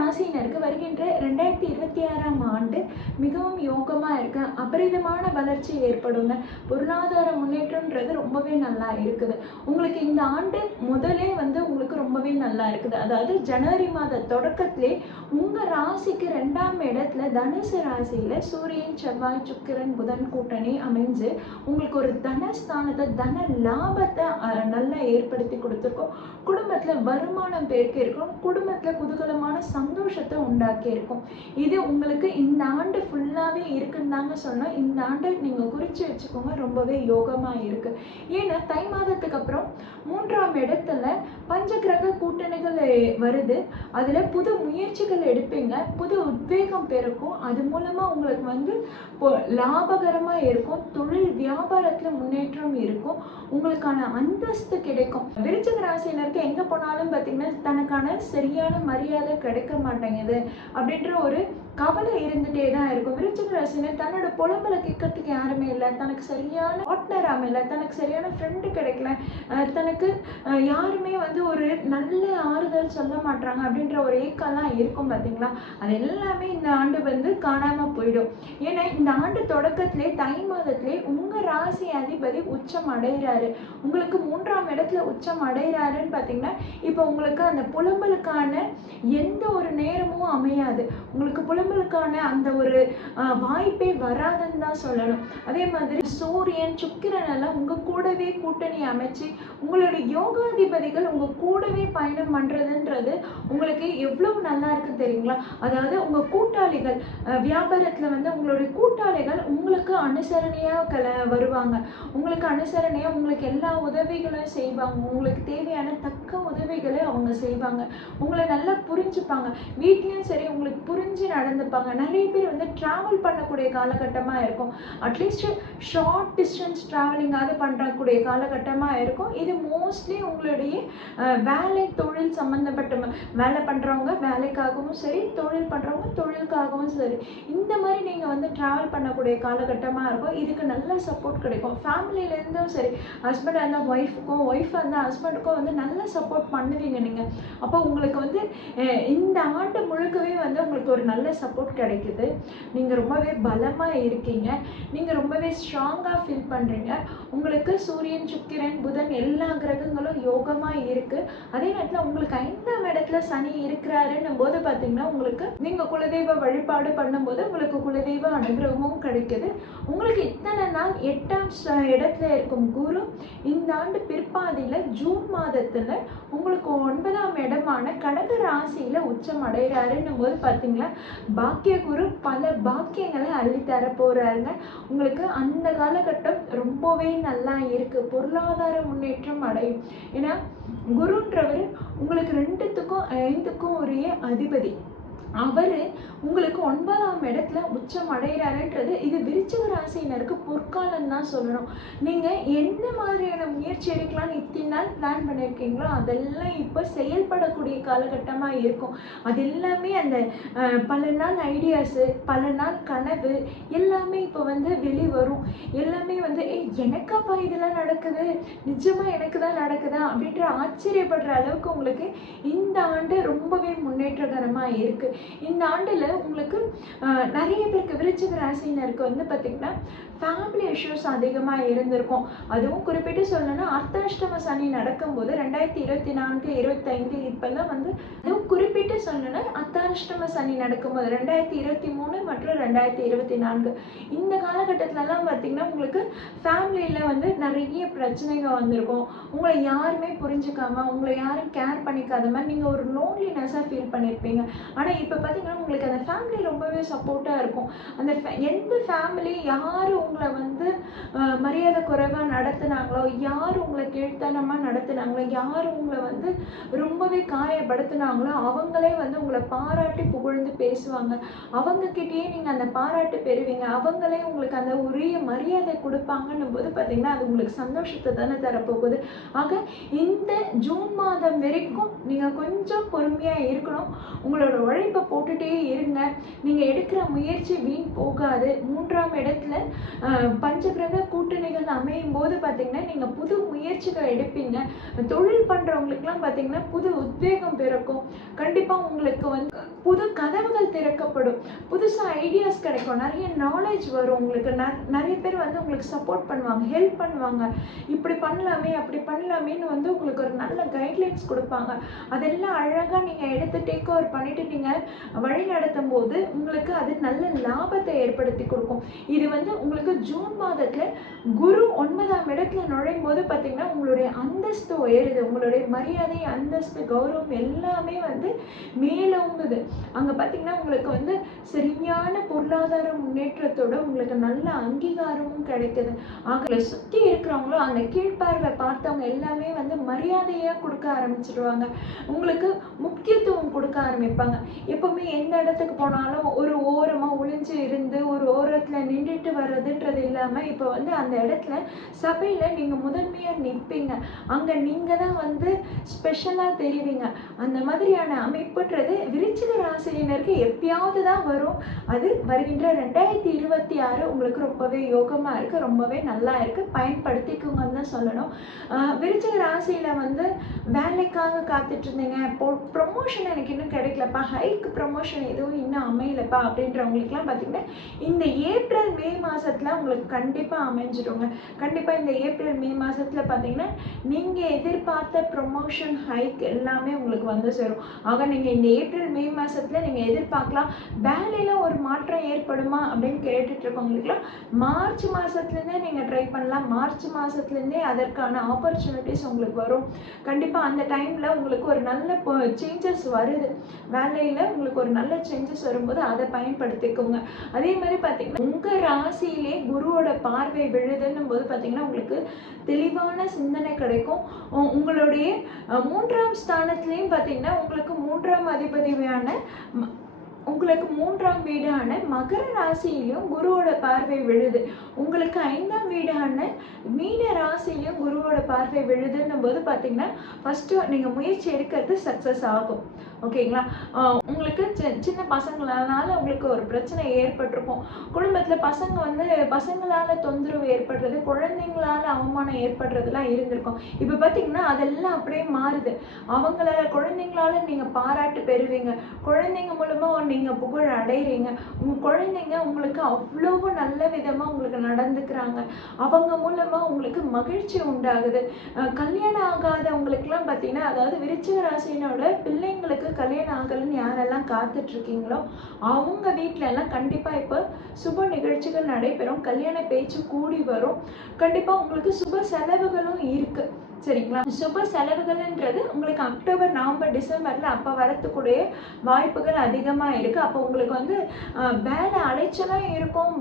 ராசியினருக்கு வருகின்ற ரெண்டாயிரத்தி இருபத்தி ஆறாம் ஆண்டு மிகவும் யோகமாக இருக்கு அபரிதமான வளர்ச்சி ஏற்படுங்க. பொருளாதார முன்னேற்றம்ன்றது ரொம்பவே நல்லா இருக்குது. உங்களுக்கு இந்த ஆண்டு முதலே வந்து உங்களுக்கு ரொம்பவே நல்லா இருக்குது. அதாவது ஜனவரி மாத தொடக்கத்திலே உங்கள் ராசிக்கு ரெண்டாம் இடத்துல தனுசு ராசியில் சூரியன் செவ்வாய் சுக்கிரன் புதன் கூட்டணி அமைஞ்சு உங்களுக்கு ஒரு தனஸ்தானத்தை தன லாபத்தை நல்லா ஏற்படுத்தி கொடுத்துருக்கோம். குடும்பத்தில் வருமானம் பெருக்கி இருக்கும். குடும்பத்தில் குதூகலமான சந்தோஷத்தை உண்டாக்கி இருக்கும். இது உங்களுக்கு இந்த இந்த ஆண்டு ஃபுல்லாகவே இருக்குன்னு தாங்க சொன்னோம் இந்த ஆண்டு நீங்கள் குறித்து வச்சுக்கோங்க ரொம்பவே யோகமாக இருக்குது ஏன்னா தை மாதத்துக்கு அப்புறம் மூன்றாம் இடத்துல பஞ்சகிரக கூட்டணிகள் வருது. அதில் புது முயற்சிகள் எடுப்பீங்க. புது உத்வேகம் பெருக்கும். அது மூலமாக உங்களுக்கு வந்து லாபகரமாக இருக்கும். தொழில் வியாபாரத்தில் முன்னேற்றம் இருக்கும். உங்களுக்கான அந்தஸ்து கிடைக்கும். விருச்சக ராசினருக்கு எங்கே போனாலும் பார்த்தீங்கன்னா தனக்கான சரியான மரியாதை கிடைக்க மாட்டேங்குது. அப்படின்ற ஒரு கவலை இருந்துட்டே தான் இருக்கும். விருச்சிக ராசினர் தன்னோட புலம்பலை கேட்கறதுக்கு யாருமே இல்லை. தனக்கு சரியான பார்ட்னர் அமையல. தனக்கு சரியான ஃப்ரெண்டு கிடைக்கல. தனக்கு யாருமே வந்து ஒரு நல்ல ஆறுதல் சொல்ல மாட்டாங்க அப்படின்ற ஒரு ஏக்கம்லாம் இருக்கும் பார்த்தீங்களா அது எல்லாமே இந்த ஆண்டு வந்து காணாமல் போயிடும். ஏன்னா இந்த ஆண்டு தொடக்கத்திலே தை மாதத்திலே உங்கள் ராசி அதிபதி உச்சம் அடைகிறாரு உங்களுக்கு மூன்றாம் இடத்துல உச்சம் அடைகிறாருன்னு பார்த்தீங்கன்னா இப்போ உங்களுக்கு அந்த புலம்பலுக்கான எந்த ஒரு நேரமும் அமையாது. உங்களுக்கு புலம்பலுக்கான அந்த ஒரு வாய்ப்பே வராதுன்னு தான் சொல்லணும். அதே மாதிரி சூரியன் சுக்கிரன் எல்லாம் கூடவே கூட்டணி அமைச்சு உங்களுடைய யோகாதிபதிகள் உங்கள் கூடவே பயணம் பண்ணுறதுன்றது உங்களுக்கு எவ்வளோ நல்லா இருக்கு தெரியுங்களா? அதாவது உங்கள் கூட்டாளிகள் வியாபாரத்தில் வந்து உங்களுடைய கூட்டாளிகள் உங்களுக்கு அனுசரணையாக கல வருவாங்க. உங்களுக்கு அனுசரணையாக உங்களுக்கு எல்லா உதவிகளும் செய்வாங்க. உங்களுக்கு தேவையான தக்க உதவிகளை அவங்க செய்வாங்க. உங்களை நல்லா புரிஞ்சுப்பாங்க. வீட்லேயும் சரி உங்களுக்கு புரிஞ்சு நடந்துப்பாங்க. நிறைய பேர் வந்து ட்ராவல் பண்ணக்கூடிய காலகட்டமாக இருக்கும். அட்லீஸ்ட் ஷார்ட் டிஸ்டன்ஸ் ட்ராவலிங்காவது பண்ணக்கூடிய காலகட்டமாக இருக்கும். இது மோஸ்ட்லி உங்களுடைய வேலை தொழில் சம்மந்தப்பட்ட வேலை பண்ணுறவங்க வேலைக்காகவும் சரி தொழில் பண்ணுறவங்க தொழிலுக்காகவும் சரி. இந்த மாதிரி நீங்கள் வந்து ட்ராவல் பண்ணக்கூடிய காலகட்டமாக இருக்கும் இதுக்கு நல்ல சப்போர்ட் கிடைக்கும். ஃபேமிலியில இருந்தும் சரி ஹஸ்பண்டாக இருந்தால் ஒய்ஃபுக்கும் ஒய்ஃபாக இருந்தால் ஹஸ்பண்டுக்கும் வந்து நல்ல சப்போர்ட் பண்ணுவீங்க நீங்கள் அப்போ உங்களுக்கு வந்து இந்த ஆண்டு முழுக்கவே வந்து உங்களுக்கு ஒரு நல்ல சப்போர்ட் கிடைக்குது. நீங்கள் ரொம்பவே பலமாக இருக்கீங்க. நீங்கள் ரொம்பவே ஸ்ட்ராங்காக ஃபீல் பண்ணுறீங்க உங்களுக்கு சூரியன் சுக்கிரன் புதன் எல்லா கிரகங்களும் யோகமாக இருக்கு. அதே நேரத்தில் உங்களுக்கு ஐந்தாம் இடத்துல சனி இருக்கிறாருன்னும் போது பார்த்தீங்கன்னா உங்களுக்கு நீங்கள் குலதெய்வ வழிபாடு பண்ணும்போது உங்களுக்கு குலதெய்வ அனுகிரகமும் கிடைக்குது. உங்களுக்கு இத்தனை நாள் எட்டாம் இடத்துல இருக்கும் குரு இந்த ஆண்டு பிற்பாதியில ஜூன் மாதத்துல உங்களுக்கு ஒன்பதாம் இடமான கடக ராசியில உச்சம் அடைகிறாருன்னும் போது பாத்தீங்களா பாக்கிய குரு பல பாக்கியங்களை அள்ளித்தர போகிறாருங்க போறாருங்க. உங்களுக்கு அந்த காலகட்டம் ரொம்பவே நல்லா இருக்கு. பொருளாதார முன்னேற்றம் அடையும். ஏன்னா குருன்றவர் உங்களுக்கு ரெண்டுத்துக்கும் ஐந்துக்கும் உரிய அதிபதி. அவர் உங்களுக்கு ஒன்பதாம் இடத்துல உச்சம் அடைகிறாருன்றது இது விருச்சிக ராசியினருக்கு பொற்காலம் தான் சொல்லணும். நீங்கள் என்ன மாதிரியான முயற்சி எடுக்கலாம்னு இத்தனை நாள் பிளான் பண்ணியிருக்கீங்களோ அதெல்லாம் இப்போ செயல்படக்கூடிய காலகட்டமாக இருக்கும். அது எல்லாமே அந்த பல நாள் ஐடியாஸு பல நாள் கனவு எல்லாமே இப்போ வந்து வெளிவரும். எல்லாமே வந்து ஏய் எனக்காப்பா இதெல்லாம் நடக்குது? நிஜமாக எனக்கு தான் நடக்குதா? அப்படின்ற ஆச்சரியப்படுற அளவுக்கு உங்களுக்கு இந்த ஆண்டு ரொம்பவே முன்னேற்றகரமாக இருக்குது இந்த ஆண்டில் உங்களுக்கு நிறைய பேருக்கு விருச்சிக ராசினருக்கு வந்து பார்த்தீங்கன்னா ஃபேமிலி இஷ்யூஸ் அதிகமாக இருந்திருக்கும். அதுவும் குறிப்பிட்டு சொல்லணும்னா அர்த்தாஷ்டம சனி நடக்கும்போது ரெண்டாயிரத்தி இருபத்தி நான்கு இருபத்தைந்து இப்போல்லாம் வந்து அதுவும் குறிப்பிட்டு சொல்லணும்னா அர்த்தாஷ்டம சனி நடக்கும்போது ரெண்டாயிரத்தி இருபத்தி மூணு மற்றும் ரெண்டாயிரத்தி இருபத்தி நான்கு. இந்த காலகட்டத்திலலாம் பார்த்தீங்கன்னா உங்களுக்கு ஃபேமிலியில் வந்து நிறைய பிரச்சனைகள் வந்திருக்கும். உங்களை யாருமே புரிஞ்சுக்காம உங்களை யாரும் கேர் பண்ணிக்காத மாதிரி நீங்கள் ஒரு லோன்லினஸாக ஃபீல் பண்ணியிருப்பீங்க ஆனால் இப்போ பார்த்தீங்கன்னா உங்களுக்கு அந்த ஃபேமிலி ரொம்பவே சப்போர்ட்டாக இருக்கும். அந்த எந்த ஃபேமிலி யார் உங்களை வந்து மரியாதை குறைவாக நடத்துனாங்களோ யார் உங்களை கீழ்த்தனமாக நடத்துனாங்களோ யார் உங்களை வந்து ரொம்பவே காயப்படுத்துனாங்களோ அவங்களே வந்து உங்களை பாராட்டி புகழ்ந்து பேசுவாங்க. அவங்கக்கிட்டேயே நீங்கள் அந்த பாராட்டு பெறுவீங்க. அவங்களே உங்களுக்கு அந்த உரிய மரியாதை கொடுப்பாங்கன்னும் போது பார்த்தீங்கன்னா அது உங்களுக்கு சந்தோஷத்தை தானே தரப்போகுது. ஆக இந்த ஜூன் மாதம் வரைக்கும் நீங்கள் கொஞ்சம் பொறுமையாக இருக்கணும். உங்களோட உழைப்பை உழைப்பை போட்டுட்டே இருங்க. நீங்கள் எடுக்கிற முயற்சி வீண் போகாது. மூன்றாம் இடத்துல பஞ்சகிரக கூட்டணிகள் அமையும் போது பார்த்தீங்கன்னா நீங்கள் புது முயற்சிகள் எடுப்பீங்க. தொழில் பண்ணுறவங்களுக்குலாம் பார்த்தீங்கன்னா புது உத்வேகம் பிறக்கும். கண்டிப்பாக உங்களுக்கு வந்து புது கதவுகள் திறக்கப்படும். புதுசாக ஐடியாஸ் கிடைக்கும். நிறைய நாலேஜ் வரும் உங்களுக்கு. ந- நிறைய பேர் வந்து உங்களுக்கு சப்போர்ட் பண்ணுவாங்க ஹெல்ப் பண்ணுவாங்க. இப்படி பண்ணலாமே அப்படி பண்ணலாமேன்னு வந்து உங்களுக்கு ஒரு நல்ல கைட்லைன்ஸ் கொடுப்பாங்க. அதெல்லாம் அழகாக நீங்கள் எடுத்து டேக் ஓவர் பண்ணிட்டு நீங்கள் வழி நடத்தும் போது உங்களுக்கு அது நல்ல லாபத்தை ஏற்படுத்தி கொடுக்கும். இது வந்து உங்களுக்கு ஜூன் மாதத்தில் குரு ஒன்பதாம் இடத்துல நுழையும் போது பார்த்தீங்கன்னா உங்களுடைய அந்தஸ்து உயருது. உங்களுடைய மரியாதை அந்தஸ்து கௌரவம் எல்லாமே வந்து மேலோங்குது அங்கே பார்த்தீங்கன்னா உங்களுக்கு வந்து சரியான பொருளாதார முன்னேற்றத்தோட உங்களுக்கு நல்ல அங்கீகாரமும் கிடைக்குது. ஆகல சுற்றி இருக்கிறவங்களும் அந்த கீழ்ப்பார்வை பார்த்தவங்க எல்லாமே வந்து மரியாதையாக கொடுக்க ஆரம்பிச்சிடுவாங்க உங்களுக்கு முக்கியத்துவம் கொடுக்க ஆரம்பிப்பாங்க. எப்பவுமே எந்த இடத்துக்கு போனாலும் ஒரு ஓரமாக ஒளிஞ்சு இருந்து ஒரு ஓரத்தில் நின்றுட்டு வர்றதுன்றது இல்லாமல் இப்போ வந்து அந்த இடத்துல சபையில் நீங்கள் முதன்மையாக நிற்பீங்க அங்கே நீங்கள் தான் வந்து ஸ்பெஷலாக தெரிவிங்க. அந்த மாதிரியான அமைப்புன்றது விருச்சிக ராசியினருக்கு எப்பயாவது தான் வரும். அது வருகின்ற ரெண்டாயிரத்தி இருபத்தி ஆறு உங்களுக்கு ரொம்பவே யோகமாக இருக்குது ரொம்பவே நல்லா இருக்குது பயன்படுத்திக்கோங்கன்னு தான் சொல்லணும். விருச்சிக ராசியில் வந்து வேலைக்காக காத்துட்ருந்தீங்க இப்போ ப்ரொமோஷன் எனக்கு இன்னும் கிடைக்கலப்பா. ஹைக் ப்ரொமோஷன் எதுவும் இன்னும் அமையலப்பா அப்படின்றவங்களுக்குலாம் பார்த்தீங்கன்னா இந்த ஏப்ரல் மே மாதத்தில் உங்களுக்கு கண்டிப்பாக அமைஞ்சிடுங்க. கண்டிப்பாக இந்த ஏப்ரல் மே மாதத்தில் பார்த்தீங்கன்னா நீங்கள் எதிர்பார்த்த ப்ரொமோஷன் ஹைக் எல்லாமே உங்களுக்கு வந்து சேரும். ஆக நீங்கள் இந்த ஏப்ரல் மே மாதத்தில் நீங்கள் எதிர்பார்க்கலாம். வேலையில் ஒரு மாற்றம் ஏற்படுமா அப்படின்னு கேட்டுட்ருக்கவங்களுக்குலாம் மார்ச் மாதத்துலேருந்தே நீங்கள் ட்ரை பண்ணலாம். மார்ச் மாதத்துலேருந்தே அதற்கான ஆப்பர்ச்சுனிட்டிஸ் உங்களுக்கு வரும். கண்டிப்பாக அந்த டைமில் உங்களுக்கு ஒரு நல்ல சேஞ்சஸ் வருது. வேலையில் உங்களுக்கு ஒரு நல்ல சேஞ்சஸ் வரும்போது அதை பயன்படுத்திக்கோங்க. அதே மாதிரி பார்த்தீங்கன்னா உங்கள் ராசியிலே குருவோட பார்வை விழுதுன்னும் போது பார்த்தீங்கன்னா உங்களுக்கு தெளிவான சிந்தனை கிடைக்கும். உ- உங்களுடைய மூன்றாம் ஸ்தானத்துலேயும் பார்த்தீங்கன்னா உங்களுக்கு மூன்றாம் அதிபதியான உங்களுக்கு மூன்றாம் வீடான மகர ராசியிலும் குருவோட பார்வை விழுது. உங்களுக்கு ஐந்தாம் வீடான மீன ராசியிலும் குருவோட பார்வை விழுதுன்னும் போது பார்த்தீங்கன்னா ஃபஸ்ட்டு நீங்கள் முயற்சி எடுக்கிறது சக்ஸஸ் ஆகும். ஓகேங்களா? உங்களுக்கு சி- சின்ன பசங்களால உங்களுக்கு ஒரு பிரச்சனை ஏற்பட்டிருக்கும். குடும்பத்தில் பசங்க வந்து பசங்களால் தொந்தரவு ஏற்படுறது குழந்தைங்களால அவமானம் ஏற்படுறதுலாம் இருந்திருக்கும். இப்போ பார்த்தீங்கன்னா அதெல்லாம் அப்படியே மாறுது. அவங்களால குழந்தைங்களால நீங்கள் பாராட்டு பெறுவீங்க. குழந்தைங்க மூலமாக நீங்கள் புகழ் அடைகிறீங்க உங்கள் குழந்தைங்க உங்களுக்கு அவ்வளவு நல்ல விதமாக உங்களுக்கு நடந்துக்கிறாங்க. அவங்க மூலமாக உங்களுக்கு மகிழ்ச்சி உண்டாகுது. கல்யாணம் ஆகாதவங்களுக்குலாம் பார்த்தீங்கன்னா அதாவது விருச்சிக ராசினோட பிள்ளைங்களுக்கு கல்யாணம் ஆகலைன்னு யாரெல்லாம் காத்துட்டு இருக்கீங்களோ அவங்க வீட்ல எல்லாம் கண்டிப்பாக இப்போ சுப நிகழ்ச்சிகள் நடைபெறும். கல்யாண பேச்சு கூடி வரும். கண்டிப்பாக உங்களுக்கு சுப செலவுகளும் இருக்கு. சரிங்களா? சுப செலவுகள்ன்றது உங்களுக்கு அக்டோபர் நவம்பர் டிசம்பரில் அப்போ வரத்துக்கூடிய வாய்ப்புகள் அதிகமாக இருக்குது அப்போ உங்களுக்கு வந்து வேலை அலைச்சலாக இருக்கும்.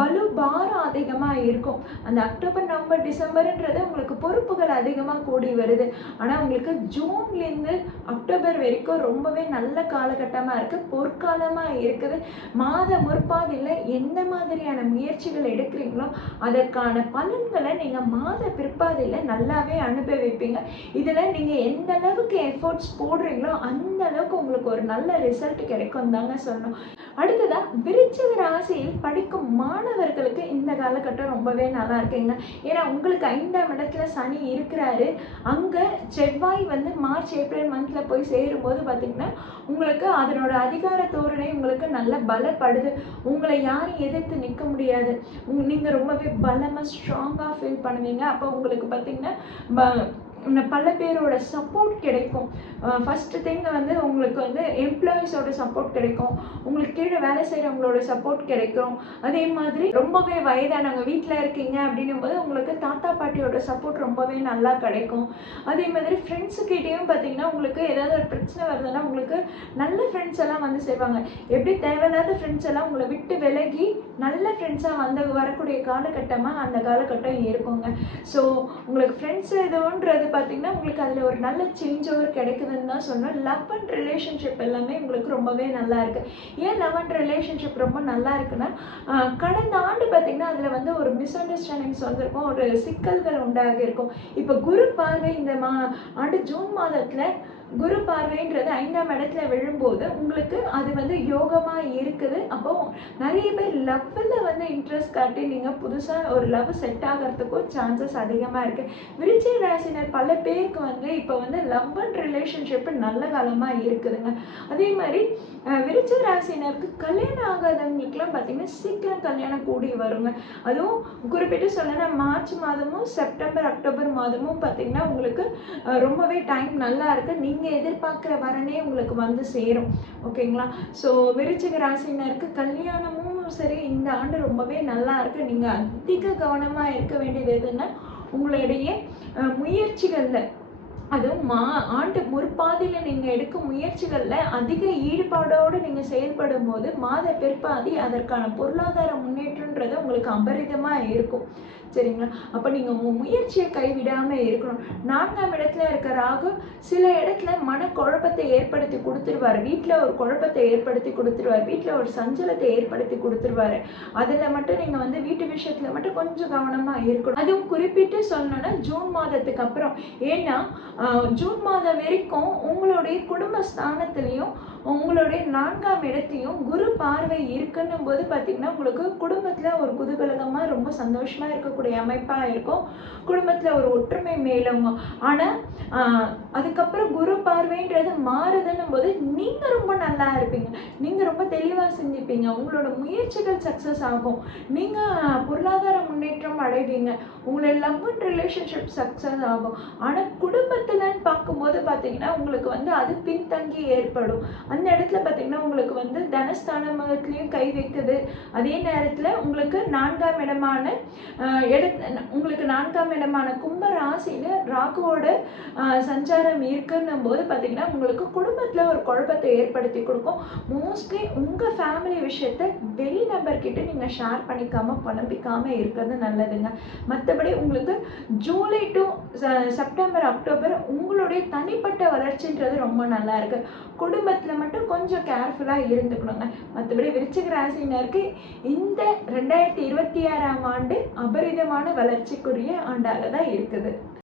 பலு பாரம் அதிகமாக இருக்கும். அந்த அக்டோபர் நவம்பர் டிசம்பர்ன்றது உங்களுக்கு பொறுப்புகள் அதிகமாக கூடி வருது. ஆனால் உங்களுக்கு ஜூன்லேருந்து அக்டோபர் வரைக்கும் ரொம்பவே நல்ல காலகட்டமாக இருக்குது பொற்காலமாக இருக்குது. மாத முற்பாதையில் எந்த மாதிரியான முயற்சிகள் எடுக்கிறீங்களோ அதற்கான பலன்களை நீங்கள் மாத பிற்பாதையில் நல்லாவே அனுபவிப்பீங்க இதில் நீங்கள் எந்த அளவுக்கு எஃபோர்ட்ஸ் போடுறீங்களோ அந்த அளவுக்கு உங்களுக்கு ஒரு நல்ல ரிசல்ட் கிடைக்கும் தாங்க சொல்லணும். அடுத்ததாக விருச்சிக ராசியில் படிக்கும் மாணவர்களுக்கு இந்த காலகட்டம் ரொம்பவே நல்லா இருக்குங்க. ஏன்னா உங்களுக்கு ஐந்தாம் இடத்துல சனி இருக்கிறாரு. அங்கே செவ்வாய் வந்து மார்ச் ஏப்ரல் மந்தில் போய் சேரும்போது பார்த்தீங்கன்னா உங்களுக்கு அதனோட அதிகார தோரணை உங்களுக்கு நல்ல பலப்படுது. உங்களை யாரும் எதிர்த்து நிற்க முடியாது. நீங்கள் ரொம்பவே பலமாக ஸ்ட்ராங்காக ஃபீல் பண்ணுவீங்க. அப்போ உங்களுக்கு பார்த்தீங்கன்னா ப- இன்னும் பல பேரோட சப்போர்ட் கிடைக்கும். ஃபஸ்ட்டு திங் வந்து உங்களுக்கு வந்து எம்ப்ளாயீஸோட சப்போர்ட் கிடைக்கும். உங்களுக்கு கீழே வேலை செய்கிறவங்களோட சப்போர்ட் கிடைக்கும். அதே மாதிரி ரொம்பவே வயதானவங்க வீட்டில் இருக்கீங்க அப்படின்னும் போது உங்களுக்கு தாத்தா பாட்டியோட சப்போர்ட் ரொம்பவே நல்லா கிடைக்கும். அதே மாதிரி ஃப்ரெண்ட்ஸுக்கிட்டேயும் பார்த்தீங்கன்னா உங்களுக்கு ஏதாவது ஒரு பிரச்சனை வருதுன்னா உங்களுக்கு நல்ல ஃப்ரெண்ட்ஸ் எல்லாம் வந்து செய்வாங்க எப்படி தேவையில்லாத ஃப்ரெண்ட்ஸ் எல்லாம் உங்களை விட்டு விலகி நல்ல ஃப்ரெண்ட்ஸாக வந்து வரக்கூடிய காலகட்டமாக அந்த காலகட்டம் இருக்குங்க. ஸோ உங்களுக்கு ஃப்ரெண்ட்ஸ் எதுன்றது பார்த்தீங்கன்னா உங்களுக்கு அதில் ஒரு நல்ல சேஞ்ச் ஓவர் கிடைக்குதுன்னு தான் சொன்னோம் லவ் அண்ட் ரிலேஷன்ஷிப் எல்லாமே உங்களுக்கு ரொம்பவே நல்லா இருக்குது ஏன் லவ் அண்ட் ரிலேஷன்ஷிப் ரொம்ப நல்லா இருக்குன்னா கடந்த ஆண்டு பார்த்தீங்கன்னா அதில் வந்து ஒரு மிஸ் அண்டர்ஸ்டாண்டிங்ஸ் வந்திருக்கும். ஒரு சிக்கல்கள் உண்டாகியிருக்கும். இப்போ குரு பார்வை இந்த மா ஆண்டு ஜூன் மாதத்தில் குரு பார்வைன்றது ஐந்தாம் இடத்துல விழும்போது உங்களுக்கு அது வந்து யோகமாக இருக்குது. அப்போ நிறைய பேர் லவ்வில் வந்து இன்ட்ரெஸ்ட் காட்டி நீங்கள் புதுசாக ஒரு லவ் செட் ஆகிறதுக்கும் சான்சஸ் அதிகமாக இருக்குது விருச்சிக ராசினர் பல பேருக்கு வந்து இப்போ வந்து லவ் அண்ட் ரிலேஷன்ஷிப்பு நல்ல காலமாக இருக்குதுங்க. அதே மாதிரி அஹ், விருச்சிக ராசினருக்கு கல்யாணம் ஆகாதவங்களுக்குலாம் பார்த்தீங்கன்னா சீக்கிரம் கல்யாணம் கூடி வருங்க. அதுவும் குறிப்பிட்டு சொல்லணும்னா மார்ச் மாதமும் செப்டம்பர் அக்டோபர் மாதமும் பார்த்தீங்கன்னா உங்களுக்கு ரொம்பவே டைம் நல்லா இருக்குது நீங்கள் நீங்கள் எதிர்பார்க்குற வரனே உங்களுக்கு வந்து சேரும். ஓகேங்களா ஸோ விருச்சிக ராசினருக்கு கல்யாணமும் சரி இந்த ஆண்டு ரொம்பவே நல்லா இருக்கு. நீங்கள் அதிக கவனமாக இருக்க வேண்டியது எதுன்னா உங்களுடைய முயற்சிகளில். அதுவும் மா ஆண்டு முற்பாதியில் நீங்கள் எடுக்கும் முயற்சிகளில் அதிக ஈடுபாடோடு நீங்கள் செயல்படும் போது மாத பிற்பாதி அதற்கான பொருளாதார முன்னேற்றன்றது உங்களுக்கு அபரிதமாக இருக்கும். சரிங்களா? அப்போ நீங்கள் உங்கள் முயற்சியை கைவிடாமல் இருக்கணும். நான்காம் இடத்துல இருக்க ராகு சில இடத்துல மன குழப்பத்தை ஏற்படுத்தி கொடுத்துருவார். வீட்டில் ஒரு குழப்பத்தை ஏற்படுத்தி கொடுத்துருவார். வீட்டில் ஒரு சஞ்சலத்தை ஏற்படுத்தி கொடுத்துருவாரு. அதில் மட்டும் நீங்கள் வந்து வீட்டு விஷயத்தில் மட்டும் கொஞ்சம் கவனமாக இருக்கணும். அதுவும் குறிப்பிட்டு சொல்லணும்னா ஜூன் மாதத்துக்கு அப்புறம். ஏன்னா ஜூன் மாதம் வரைக்கும் உங்களுடைய குடும்ப ஸ்தானத்துலேயும் உங்களுடைய நான்காம் இடத்தையும் குரு பார்வை இருக்குன்னும் போது பார்த்தீங்கன்னா உங்களுக்கு குடும்பத்தில் ஒரு குதூகலகமாக ரொம்ப சந்தோஷமாக இருக்கக்கூடிய அமைப்பாக இருக்கும். குடும்பத்தில் ஒரு ஒற்றுமை மேலும். ஆனால் அதுக்கப்புறம் குரு பார்வைன்றது மாறுதுன்னும் போது நீங்கள் ரொம்ப நல்லா இருப்பீங்க. நீங்கள் ரொம்ப தெளிவாக சிந்திப்பீங்க. உங்களோட முயற்சிகள் சக்ஸஸ் ஆகும். நீங்கள் பொருளாதார முன்னேற்றம் அடைவீங்க. உங்களோட லவ் அண்ட் ரிலேஷன்ஷிப் சக்ஸஸ் ஆகும். ஆனால் குடும்பத்தில்ன்னு பார்க்கும்போது பார்த்தீங்கன்னா உங்களுக்கு வந்து அது பின்தங்கி ஏற்படும். அந்த இடத்துல பார்த்தீங்கன்னா உங்களுக்கு வந்து தனஸ்தானத்துலேயும் கை வைக்குது. அதே நேரத்தில் உங்களுக்கு நான்காம் இடமான எடுத்து உங்களுக்கு நான்காம் இடமான கும்ப ராசியில் ராகுவோட சஞ்சாரம் இருக்குன்னும் போது பார்த்தீங்கன்னா உங்களுக்கு குடும்பத்தில் ஒரு குழப்பத்தை ஏற்படுத்தி கொடுக்கும். மோஸ்ட்லி உங்கள் ஃபேமிலி விஷயத்த வெளி நபர்கிட்ட நீங்கள் ஷேர் பண்ணிக்காமல் புலம்பிக்காமல் இருக்கிறது நல்லதுங்க. மற்றபடி உங்களுக்கு ஜூலை டு செப்டம்பர் அக்டோபர் உங்களுடைய தனிப்பட்ட வளர்ச்சின்றது ரொம்ப நல்லா இருக்குது குடும்பத்தில் மட்டும் கொஞ்சம் கேர்ஃபுல்லாக இருந்துக்கணுங்க. மற்றபடி விருச்சிக ராசினருக்கு இந்த ரெண்டாயிரத்தி இருபத்தி ஆறாம் ஆண்டு அபரிதமான வளர்ச்சிக்குரிய ஆண்டாக தான் இருக்குது.